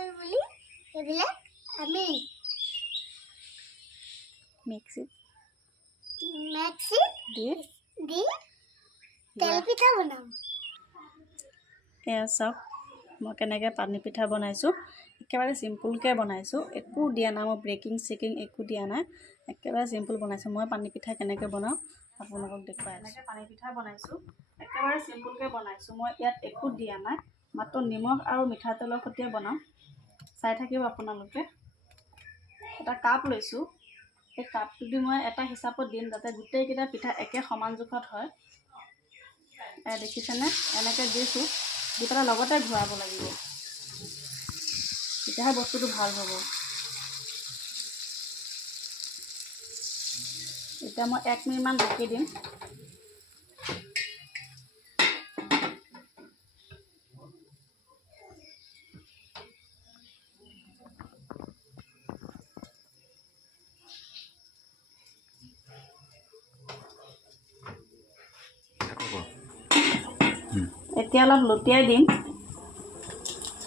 গ'ল বুলি এইবিলাক আমি মিক্সিত দি তেল পিঠা বনাম। এয়া চাওক মই কেনেকৈ পানী পিঠা বনাইছোঁ। একেবাৰে চিম্পুলকৈ বনাইছোঁ, একো দিয়া নাই, মই বেকিং চেকিং একো দিয়া নাই, একেবাৰে চিম্পুল বনাইছোঁ। মই পানী পিঠা কেনেকৈ বনাওঁ আপোনালোকক দেখুৱাই আছোঁ। এনেকৈ পানী পিঠা বনাইছোঁ, একেবাৰে চিম্পুলকৈ বনাইছোঁ। মই ইয়াত একো দিয়া নাই, মাত্ৰ নিমখ আৰু মিঠাতেলৰ সৈতে বনাওঁ। চাই থাকিব আপোনালোকে। এটা কাপ লৈছোঁ, এই কাপটো দি মই এটা হিচাপত দিম যাতে গোটেইকেইটা পিঠা একে সমান জোখত হয়। দেখিছেনে? এনেকৈ দিছোঁ, দি পেলাই লগতে ঘূৰাব লাগিব, তেতিয়াহে বস্তুটো ভাল হ'ব। এতিয়া মই 1 মিনিটমান ঢাকি দিম। এতিয়া অলপ লুটিয়াই দিম,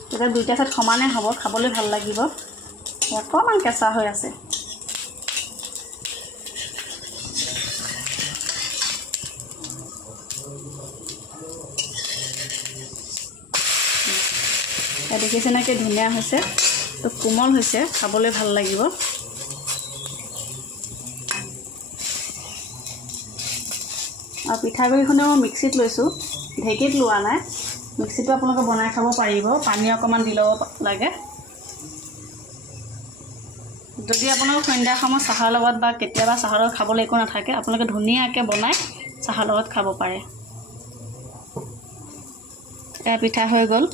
তেতিয়া দুইটা চাইড সমানে হ'ব, খাবলৈ ভাল লাগিব। অকণমান কেঁচা হৈ আছে। দেখিছেনে কি ধুনীয়া হৈছে, তো কোমল হৈছে, খাবলৈ ভাল লাগিব। আৰু পিঠাগুড়িখনে মই মিক্সিত লৈছোঁ, ঢেঁকীত লোৱা নাই। মিক্সিটো আপোনালোকে বনাই খাব পাৰিব, পানী অকণমান দি ল'ব লাগে। যদি আপোনালোক সন্ধ্যা সময়ত চাহৰ লগত বা কেতিয়াবা চাহৰ লগত খাবলৈ একো নাথাকে, আপোনালোকে ধুনীয়াকৈ বনাই চাহৰ লগত খাব পাৰে। এয়া পিঠা হৈ গ'ল,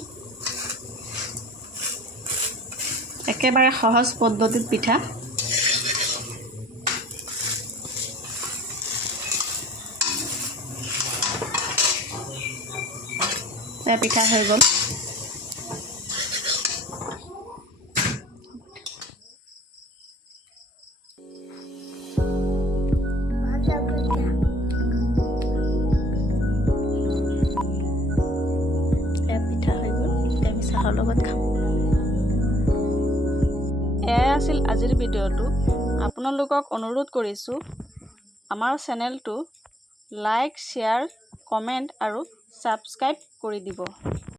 একেবাৰে সহজ পদ্ধতিত পিঠা। এয়া পিঠা হৈ গ'ল। পিঠা হৈ গ'ল, এতিয়া আমি চাহৰ লগত খাম। এয়াই আছিল আজিৰ ভিডিঅ'টো। আপোনালোকক অনুৰোধ কৰিছোঁ আমাৰ চেনেলটো লাইক, শ্বেয়াৰ, কমেণ্ট আৰু ছাবস্ক্ৰাইব কৰি দিব।